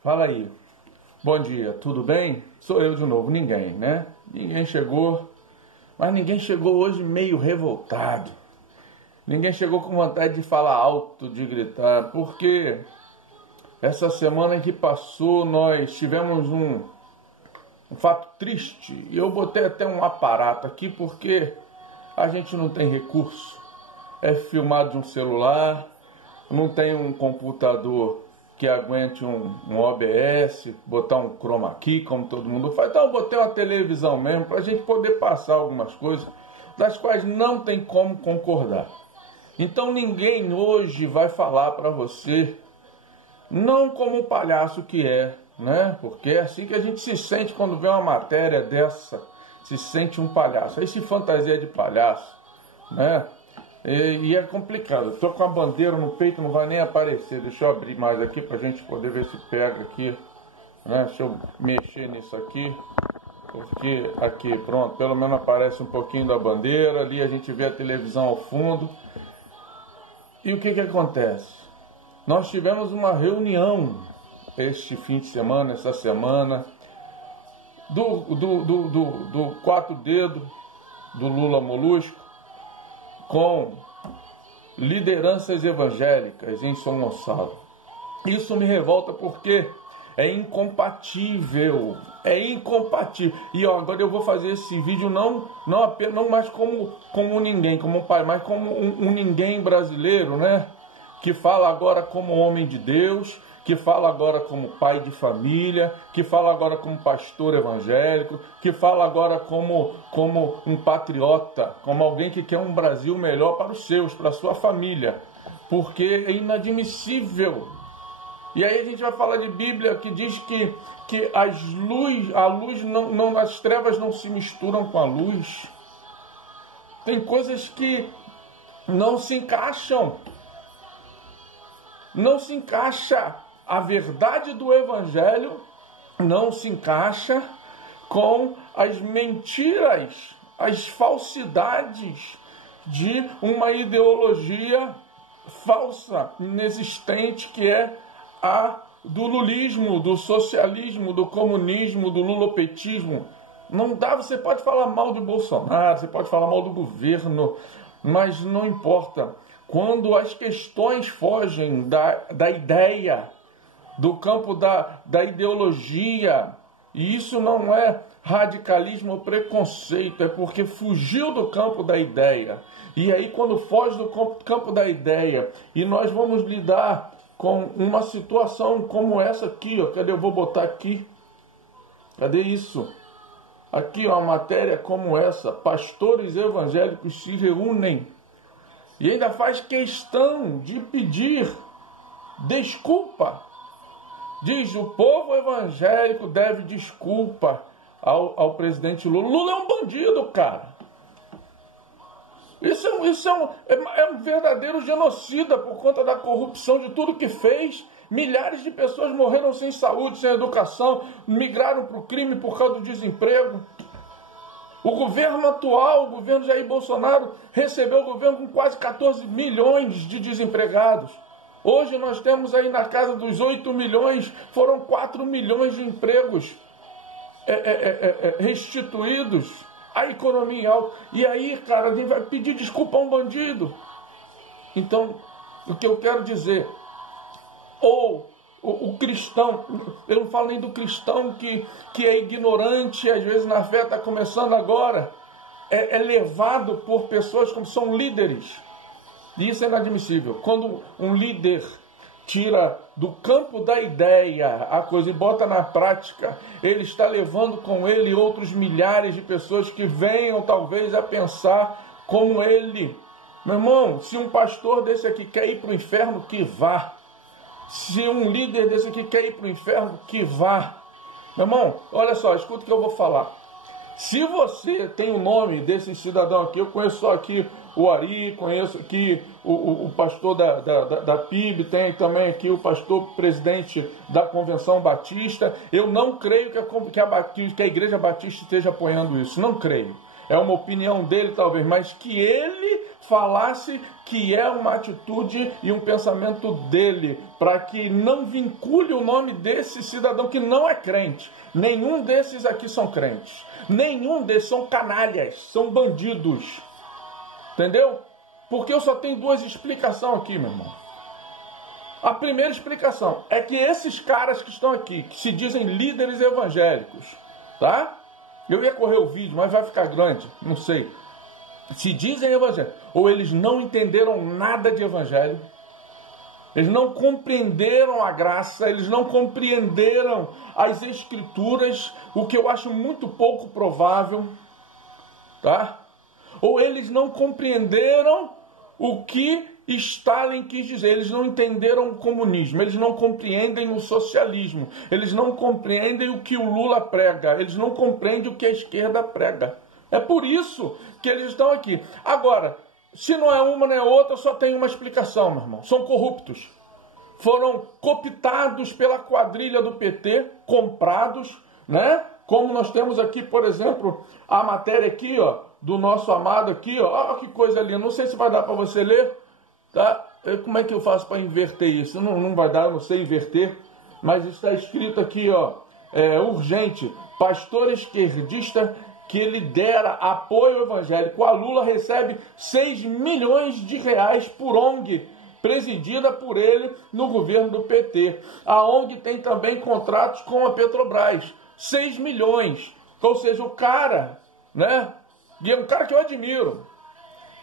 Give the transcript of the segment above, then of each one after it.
Fala aí. Bom dia, tudo bem? Sou eu de novo, ninguém, né? Ninguém chegou, mas ninguém chegou hoje meio revoltado. Ninguém chegou com vontade de falar alto, de gritar, porque essa semana que passou nós tivemos um fato triste. E eu botei até um aparato aqui porque a gente não tem recurso. É filmado de um celular, não tem um computador que aguente um OBS, botar um chroma key, como todo mundo faz. Então eu botei uma televisão mesmo, para a gente poder passar algumas coisas das quais não tem como concordar. Então ninguém hoje vai falar para você, não como um palhaço que é, né? Porque é assim que a gente se sente quando vê uma matéria dessa, se sente um palhaço. Aí se fantasia de palhaço, né? E é complicado. Estou com a bandeira no peito, não vai nem aparecer. Deixa eu abrir mais aqui para a gente poder ver se pega aqui, né? Deixa eu mexer nisso aqui, porque aqui, pronto, pelo menos aparece um pouquinho da bandeira. Ali a gente vê a televisão ao fundo. E o que acontece? Nós tivemos uma reunião este fim de semana, essa semana, do quatro dedos do Lula Molusco, com lideranças evangélicas em São Gonçalo. Isso me revolta porque é incompatível. E ó, agora eu vou fazer esse vídeo não mais como ninguém, como um pai, mas como um ninguém brasileiro, né? Que fala agora como homem de Deus, que fala agora como pai de família, que fala agora como pastor evangélico, que fala agora como um patriota, como alguém que quer um Brasil melhor para os seus, para a sua família, porque é inadmissível. E aí a gente vai falar de Bíblia que diz que a luz não, as trevas não se misturam com a luz. Tem coisas que não se encaixam. Não se encaixa. A verdade do Evangelho não se encaixa com as mentiras, as falsidades de uma ideologia falsa, inexistente, que é a do lulismo, do socialismo, do comunismo, do lulopetismo. Não dá, você pode falar mal do Bolsonaro, você pode falar mal do governo, mas não importa. Quando as questões fogem da ideia, do campo da ideologia, e isso não é radicalismo ou preconceito, é porque fugiu do campo da ideia. E aí quando foge do campo da ideia, e nós vamos lidar com uma situação como essa aqui, ó, cadê? Eu vou botar aqui, cadê isso? Aqui, ó, uma matéria como essa, pastores evangélicos se reúnem, e ainda faz questão de pedir desculpa. Diz, o povo evangélico deve desculpa ao presidente Lula. Lula é um bandido, cara. Isso é um verdadeiro genocida por conta da corrupção, de tudo que fez. Milhares de pessoas morreram sem saúde, sem educação, migraram para o crime por causa do desemprego. O governo atual, o governo Jair Bolsonaro, recebeu o governo com quase 14 milhões de desempregados. Hoje nós temos aí na casa dos 8 milhões, foram 4 milhões de empregos restituídos, a economia alta. E aí, cara, a gente vai pedir desculpa a um bandido. Então, o que eu quero dizer, ou o cristão, eu não falo nem do cristão que é ignorante, às vezes na fé está começando agora, é levado por pessoas como são líderes. E isso é inadmissível. Quando um líder tira do campo da ideia a coisa e bota na prática, ele está levando com ele outros milhares de pessoas que venham talvez a pensar como ele. Meu irmão, se um pastor desse aqui quer ir para o inferno, que vá. Se um líder desse aqui quer ir para o inferno, que vá. Meu irmão, olha só, escuta o que eu vou falar. Se você tem o nome desse cidadão aqui, eu conheço só aqui o Ari, conheço aqui o pastor da PIB, tem também aqui o pastor presidente da Convenção Batista. Eu não creio que a Igreja Batista esteja apoiando isso, não creio. É uma opinião dele talvez, mas que ele falasse que é uma atitude e um pensamento dele, para que não vincule o nome desse cidadão que não é crente. Nenhum desses aqui são crentes. Nenhum desses são canalhas, são bandidos. Entendeu? Porque eu só tenho duas explicações aqui, meu irmão. A primeira explicação é que esses caras que estão aqui, que se dizem líderes evangélicos, tá? Eu ia correr o vídeo, mas vai ficar grande, não sei. Se dizem evangélicos, ou eles não entenderam nada de evangelho, eles não compreenderam a graça, eles não compreenderam as escrituras, o que eu acho muito pouco provável, tá? Ou eles não compreenderam o que Stalin quis dizer, eles não entenderam o comunismo, eles não compreendem o socialismo, eles não compreendem o que o Lula prega, eles não compreendem o que a esquerda prega. É por isso que eles estão aqui. Agora, se não é uma nem outra, só tem uma explicação, meu irmão. São corruptos. Foram cooptados pela quadrilha do PT, comprados, né? Como nós temos aqui, por exemplo, a matéria aqui, ó, do nosso amado aqui, ó, que coisa linda. Não sei se vai dar para você ler, tá? Como é que eu faço para inverter isso? Não vai dar, eu não sei inverter, mas está escrito aqui, ó, urgente, pastor esquerdista que lidera apoio evangélico a Lula recebe 6 milhões de reais por ONG, presidida por ele no governo do PT. A ONG tem também contratos com a Petrobras. 6 milhões. Ou seja, o cara, né? E é um cara que eu admiro,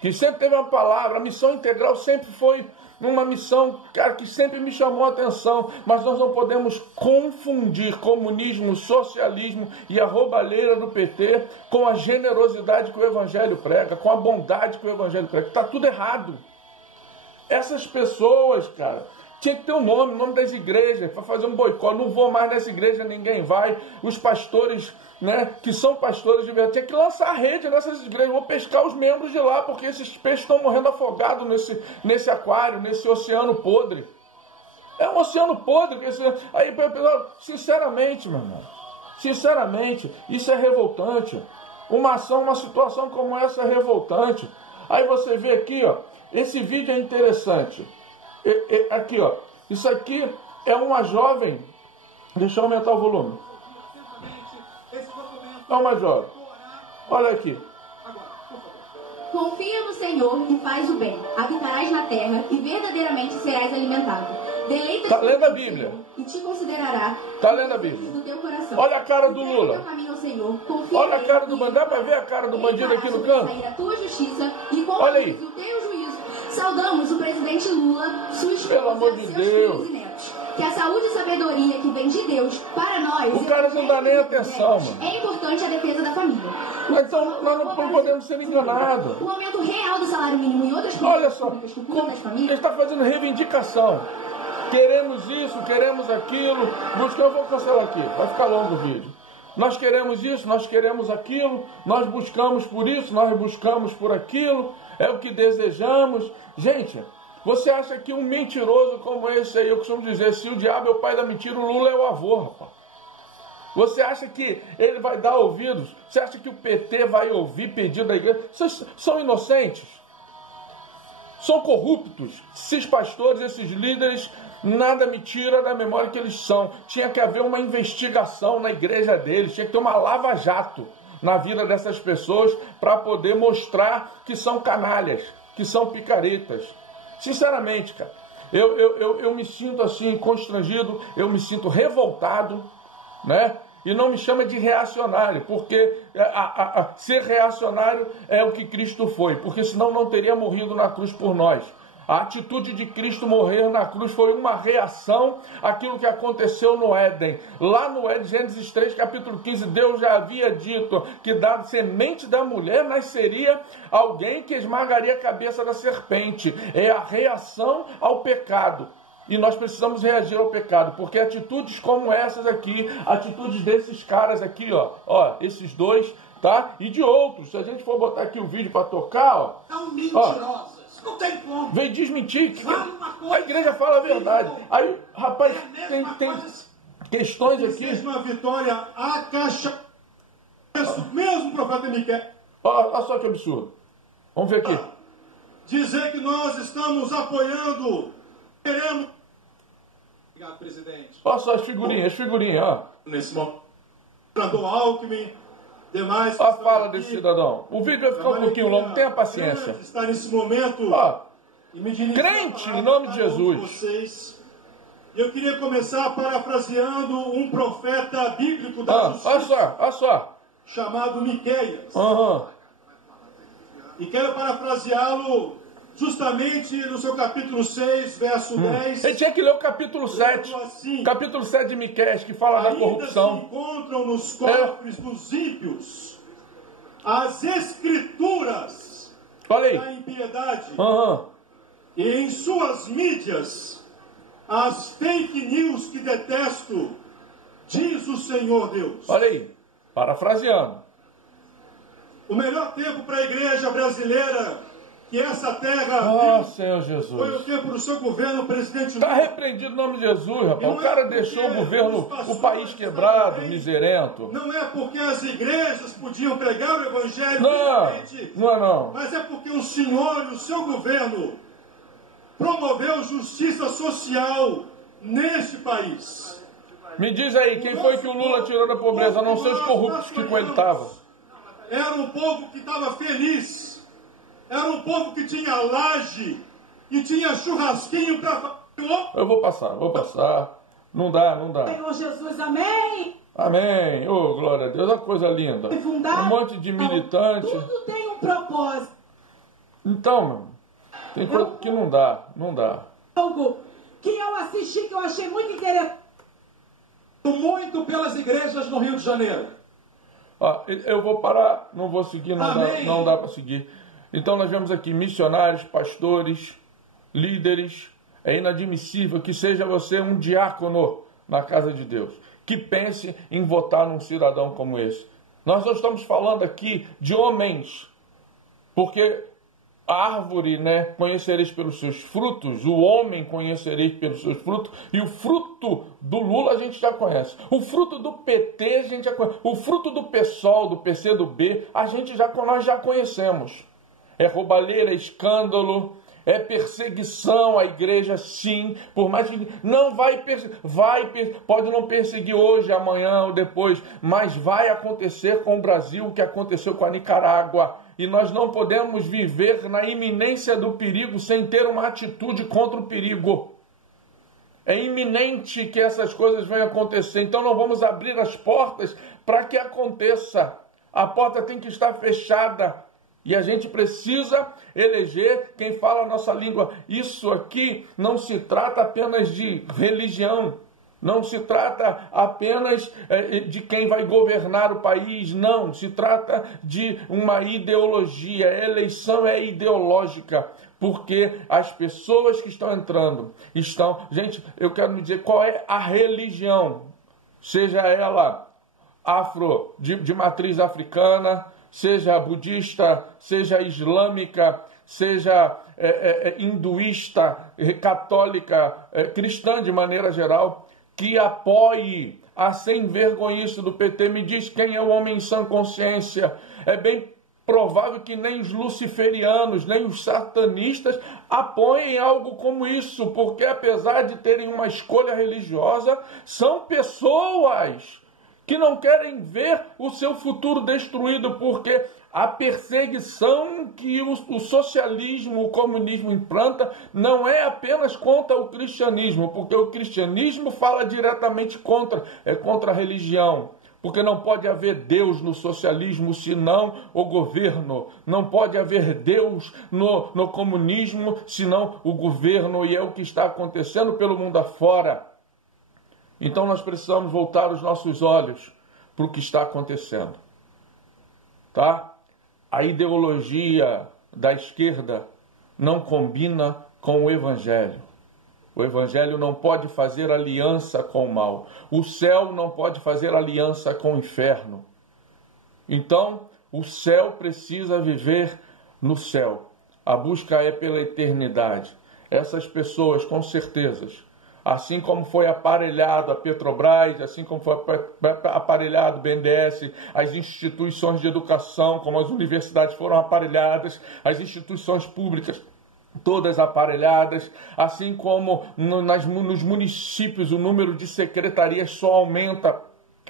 que sempre teve uma palavra, a missão integral sempre foi uma missão, cara, que sempre me chamou a atenção, mas nós não podemos confundir comunismo, socialismo e a roubalheira do PT com a generosidade que o Evangelho prega, com a bondade que o Evangelho prega. Está tudo errado. Essas pessoas, cara, tinha que ter um nome, o nome das igrejas, para fazer um boicote. Não vou mais nessa igreja, ninguém vai. Os pastores, né, que são pastores de verdade, tinha que lançar rede nessas igrejas. Vou pescar os membros de lá, porque esses peixes estão morrendo afogados nesse aquário, nesse oceano podre. É um oceano podre. Aí, pessoal, sinceramente, meu irmão, sinceramente, isso é revoltante. Uma ação, uma situação como essa é revoltante. Aí você vê aqui, ó, esse vídeo é interessante. Aqui, ó, isso aqui é uma jovem. Deixa eu aumentar o volume. É uma jovem. Olha aqui. Confia no Senhor e faz o bem. Habitarás na terra e verdadeiramente serás alimentado. Deleita-te tá lendo a Bíblia. E te considerará. Tá lendo a Bíblia. Do teu coração. Olha a cara do Lula. Senhor, olha a cara do bandido. Dá pra ver a cara do bandido aqui no canto? A tua justiça e com olha aí. O teu juízo. Saudamos o presidente Lula, sua esposa, pelo amor de seus Deus. Filhos e netos. Que a saúde e sabedoria que vem de Deus para nós. O cara não dá nem atenção, mano. É importante a defesa da família. Então, nós não podemos ser enganados. O aumento real do salário mínimo em outras olha só, ele está fazendo reivindicação. Queremos isso, queremos aquilo. Eu vou cancelar aqui, vai ficar longo o vídeo. Nós queremos isso, nós queremos aquilo, nós buscamos por isso, nós buscamos por aquilo, é o que desejamos. Gente, você acha que um mentiroso como esse aí, eu costumo dizer, se o diabo é o pai da mentira, o Lula é o avô, rapaz. Você acha que ele vai dar ouvidos? Você acha que o PT vai ouvir pedido da igreja? Vocês são inocentes? São corruptos? Esses pastores, esses líderes, nada me tira da memória que eles são. Tinha que haver uma investigação na igreja deles, tinha que ter uma lava-jato na vida dessas pessoas para poder mostrar que são canalhas, que são picaretas. Sinceramente, cara, eu me sinto assim constrangido, eu me sinto revoltado, né? E não me chama de reacionário, porque ser reacionário é o que Cristo foi, porque senão não teria morrido na cruz por nós. A atitude de Cristo morrer na cruz foi uma reação àquilo que aconteceu no Éden. Lá no Éden, Gênesis 3, capítulo 15, Deus já havia dito que da semente da mulher nasceria alguém que esmagaria a cabeça da serpente. É a reação ao pecado. E nós precisamos reagir ao pecado, porque atitudes como essas aqui, atitudes desses caras aqui, ó, esses dois, tá? E de outros, se a gente for botar aqui o vídeo para tocar, ó. São mentirosas. Não tem como. Vem desmentir que a igreja fala a verdade. Aí, rapaz, tem questões aqui. Fez uma vitória a caixa. Mesmo profeta Miquel. Olha só que absurdo. Vamos ver aqui. dizer que nós estamos apoiando, queremos... Obrigado, presidente. Olha só as figurinhas, ó. Nesse momento, o Alckmin, demais... Olha a fala desse cidadão. O vídeo vai ficar um pouquinho longo, tenha paciência. Está nesse momento... Ó, e me dirigir crente, em nome de Jesus. Vocês. Eu queria começar parafraseando um profeta bíblico da justiça, olha só. chamado Miqueias. Uhum. E quero parafraseá-lo justamente no seu capítulo 6, verso 10. Ele tinha que ler o capítulo 7. Assim, Capítulo 7 de Miqueias, que fala da ainda corrupção. se encontram nos cofres dos ímpios as escrituras Olha da aí. impiedade, E e em suas mídias as fake news que detesto, diz o Senhor Deus. olha aí. Parafraseando. O melhor tempo para a igreja brasileira que essa terra viu Senhor foi o Jesus. tempo do seu governo, presidente Está Lula. repreendido em nome de Jesus, rapaz. O cara deixou o governo, o país quebrado, miserento. Não é porque as igrejas podiam pregar o evangelho livremente, Não. mas é porque o senhor e o seu governo promoveu justiça social neste país. Me diz aí, quem foi que o Lula tirou da pobreza? A não ser os corruptos que com ele estavam. Era um povo que estava feliz. Era um povo que tinha laje e tinha churrasquinho para... Eu vou passar. Não dá. Senhor Jesus, amém. Amém. Oh, glória a Deus, uma coisa linda. Um monte de militante. Tudo tem um propósito. Então, meu, tem coisa que não dá. Algo que eu assisti, que eu achei muito interessante. Muito pelas igrejas no Rio de Janeiro. Eu vou parar, não vou seguir, Amém. não dá para seguir. Então nós vemos aqui missionários, pastores, líderes. É inadmissível que seja você um diácono na casa de Deus, que pense em votar num cidadão como esse. Nós não estamos falando aqui de homens, porque a árvore, conhecereis pelos seus frutos, o homem conhecereis pelos seus frutos, e o fruto do Lula a gente já conhece. O fruto do PT a gente já conhece. O fruto do PSOL, do PCdoB, nós já conhecemos. É roubalheira, é escândalo, é perseguição à igreja, sim. Por mais que não pode não perseguir hoje, amanhã ou depois, mas vai acontecer com o Brasil o que aconteceu com a Nicarágua. E nós não podemos viver na iminência do perigo sem ter uma atitude contra o perigo. É iminente que essas coisas venham acontecer. Então não vamos abrir as portas para que aconteça. A porta tem que estar fechada. E a gente precisa eleger quem fala a nossa língua. Isso aqui não se trata apenas de religião. Não se trata apenas de quem vai governar o país. Não, se trata de uma ideologia. A eleição é ideológica. Porque as pessoas que estão entrando estão... Gente, eu quero me dizer qual é a religião. Seja ela de matriz africana, seja budista, seja islâmica, seja hinduísta, católica, cristã de maneira geral, que apoie a sem vergonhice do PT. Me diz quem é o homem em sã consciência. É bem provável que nem os luciferianos, nem os satanistas apoiem algo como isso, porque apesar de terem uma escolha religiosa, são pessoas que não querem ver o seu futuro destruído, porque a perseguição que o socialismo, o comunismo implanta não é apenas contra o cristianismo, porque o cristianismo fala diretamente contra a religião. Porque não pode haver Deus no socialismo, senão o governo. Não pode haver Deus no comunismo, senão o governo. E é o que está acontecendo pelo mundo afora. Então nós precisamos voltar os nossos olhos para o que está acontecendo. Tá? A ideologia da esquerda não combina com o Evangelho. O Evangelho não pode fazer aliança com o mal. O céu não pode fazer aliança com o inferno. Então, o céu precisa viver no céu. A busca é pela eternidade. Essas pessoas, com certeza, assim como foi aparelhado a Petrobras, assim como foi aparelhado o BNDES, as instituições de educação, como as universidades foram aparelhadas, as instituições públicas todas aparelhadas, assim como nos municípios o número de secretarias só aumenta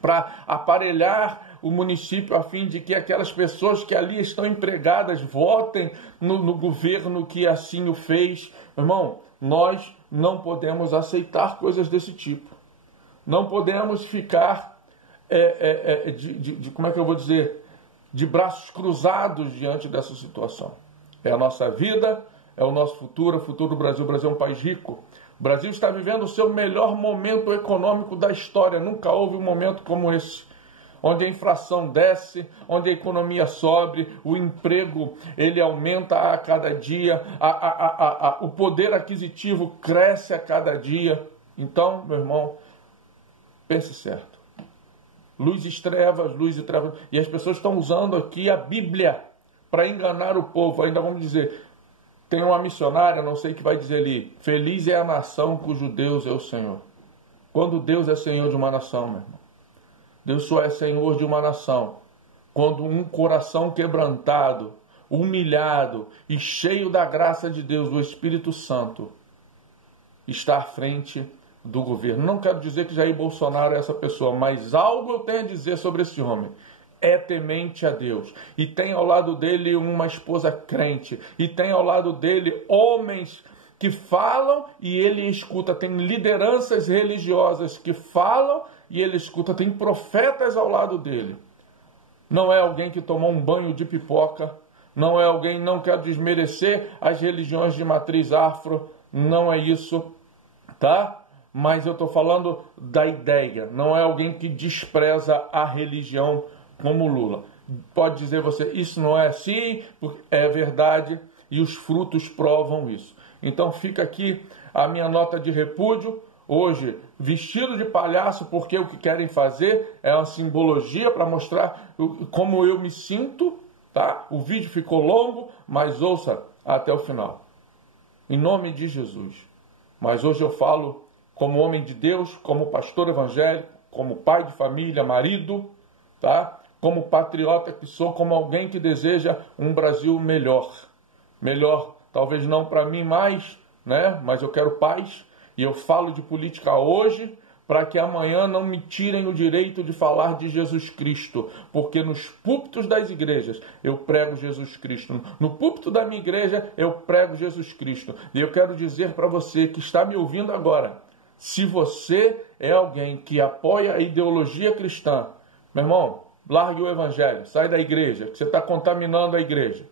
para aparelhar o município a fim de que aquelas pessoas que ali estão empregadas votem no governo que assim o fez. Irmão, nós não podemos aceitar coisas desse tipo. Não podemos ficar, como é que eu vou dizer, de braços cruzados diante dessa situação. É a nossa vida, é o nosso futuro, o futuro do Brasil. O Brasil é um país rico. O Brasil está vivendo o seu melhor momento econômico da história. Nunca houve um momento como esse, onde a inflação desce, onde a economia sobe, o emprego ele aumenta a cada dia, o poder aquisitivo cresce a cada dia. Então, meu irmão, pense certo. Luz e trevas, luz e trevas. E as pessoas estão usando aqui a Bíblia para enganar o povo. Ainda vamos dizer, tem uma missionária, não sei o que vai dizer ali, feliz é a nação cujo Deus é o Senhor. Quando Deus é Senhor de uma nação, meu irmão, Deus só é Senhor de uma nação quando um coração quebrantado, humilhado e cheio da graça de Deus, do Espírito Santo, está à frente do governo. Não quero dizer que Jair Bolsonaro é essa pessoa, mas algo eu tenho a dizer sobre esse homem. É temente a Deus. E tem ao lado dele uma esposa crente. E tem ao lado dele homens que falam e ele escuta. Tem lideranças religiosas que falam e ele escuta. Tem profetas ao lado dele. Não é alguém que tomou um banho de pipoca. Não é alguém, não quero desmerecer as religiões de matriz afro. Não é isso, tá? Mas eu estou falando da ideia. Não é alguém que despreza a religião como Lula. Pode dizer você, isso não é assim, é verdade, e os frutos provam isso. Então fica aqui a minha nota de repúdio, hoje vestido de palhaço, porque o que querem fazer é uma simbologia para mostrar como eu me sinto, tá? O vídeo ficou longo, mas ouça até o final. Em nome de Jesus. Mas hoje eu falo como homem de Deus, como pastor evangélico, como pai de família, marido, tá? Como patriota que sou, como alguém que deseja um Brasil melhor. Melhor, talvez não para mim mais, né? Mas eu quero paz. E eu falo de política hoje para que amanhã não me tirem o direito de falar de Jesus Cristo. Porque nos púlpitos das igrejas eu prego Jesus Cristo. No púlpito da minha igreja eu prego Jesus Cristo. E eu quero dizer para você que está me ouvindo agora, se você é alguém que apoia a ideologia cristã, meu irmão, largue o evangelho, sai da igreja, que você está contaminando a igreja.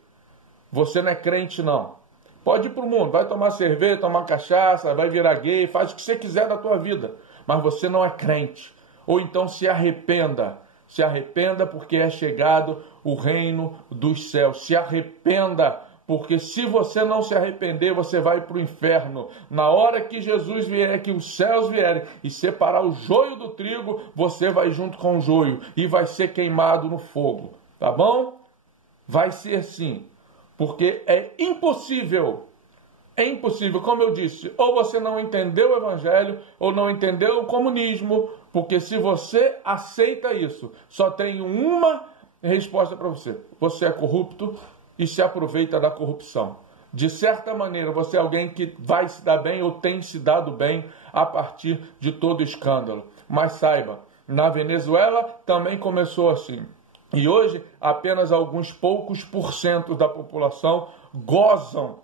Você não é crente, não. Pode ir para o mundo, vai tomar cerveja, tomar cachaça, vai virar gay, faz o que você quiser da tua vida. Mas você não é crente. Ou então se arrependa. Se arrependa porque é chegado o reino dos céus. Se arrependa, porque se você não se arrepender, você vai para o inferno. Na hora que Jesus vier, que os céus vierem e separar o joio do trigo, você vai junto com o joio e vai ser queimado no fogo. Tá bom? Vai ser assim. Porque é impossível, como eu disse, ou você não entendeu o evangelho, ou não entendeu o comunismo, porque se você aceita isso, só tem uma resposta para você. Você é corrupto e se aproveita da corrupção. De certa maneira, você é alguém que vai se dar bem ou tem se dado bem a partir de todo escândalo. Mas saiba, na Venezuela também começou assim. E hoje, apenas alguns poucos % da população gozam,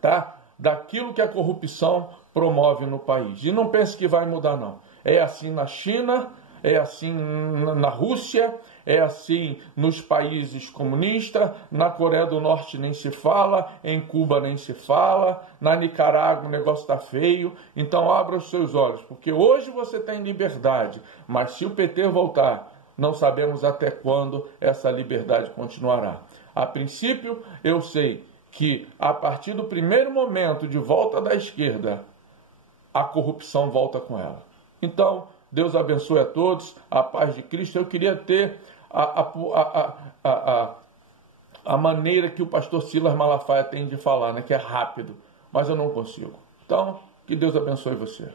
tá, daquilo que a corrupção promove no país. E não pense que vai mudar, não. É assim na China, é assim na Rússia, é assim nos países comunistas, na Coreia do Norte nem se fala, em Cuba nem se fala, na Nicarágua o negócio está feio. Então abra os seus olhos, porque hoje você tem liberdade, mas se o PT voltar, não sabemos até quando essa liberdade continuará. A princípio, eu sei que a partir do primeiro momento de volta da esquerda, a corrupção volta com ela. Então, Deus abençoe a todos, a paz de Cristo. Eu queria ter a maneira que o pastor Silas Malafaia tem de falar, né, que é rápido, mas eu não consigo. Então, que Deus abençoe você.